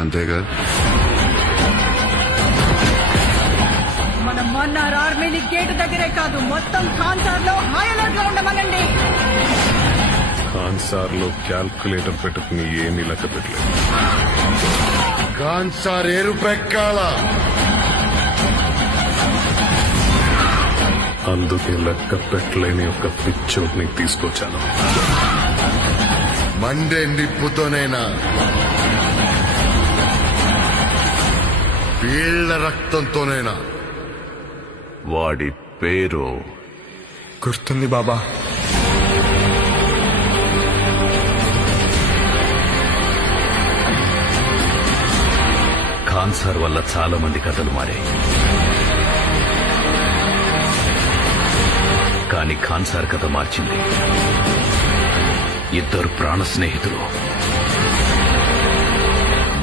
అంతేగా? మన మన్నార్ ఆర్మీని గేటు దగ్గరే కాదు మొత్తం ఖాన్సార్ లో హై అలర్ట్ లో ఉండమనండి. ఖాన్సార్ లో క్యాల్కులేటర్ పెట్టుకుని ఏమీ లెక్క పెట్టలేదు. కాన్సార్ ఎరుపెక్కాల. అందుకే లెక్క పెట్టలేని ఒక పిచ్చోడ్ని తీసుకొచ్చాను. మండే నిప్పుతోనైనా వీళ్ల రక్తంతోనైనా. వాడి పేరు గుర్తుంది బాబా. ఖాన్సార్ వల్ల చాలా మంది కథలు మారాయి. కానీ ఖాన్సార్ కథ మార్చింది ఇద్దరు ప్రాణ స్నేహితులు.